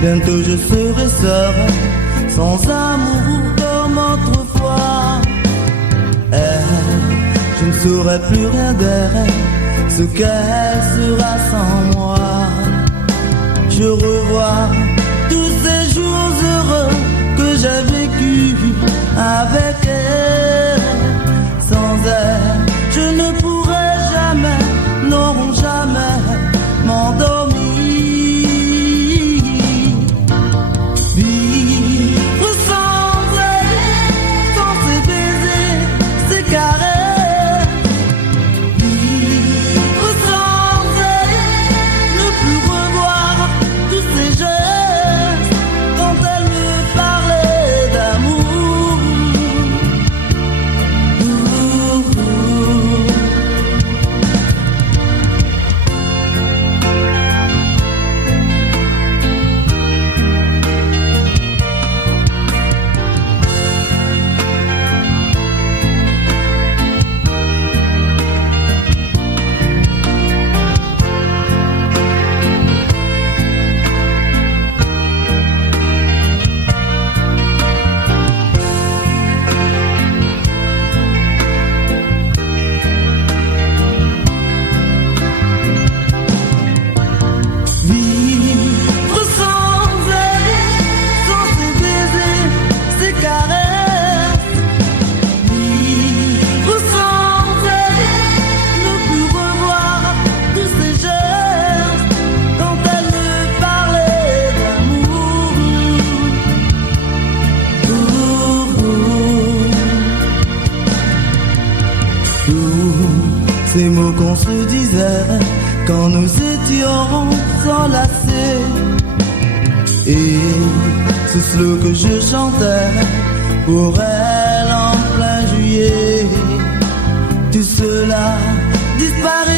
bientôt je serai seul, sans amour comme autrefois. Je ne saurai plus rien d'elle, ce qu'elle sera sans moi. Je revois tous ces jours heureux que j'ai vécu avec elle. Sans elle, je ne pourrai jamais, non jamais m'endormir. Vivre sans elle, sans ses baisers, ses caresses. Vivre sans elle, ne plus revoir tous ces gestes quand elle me parlait d'amour. Ces mots qu'on se disait quand nous étions enlacés, et ce slow que je chantais pour elle en plein juillet, tout cela disparaît.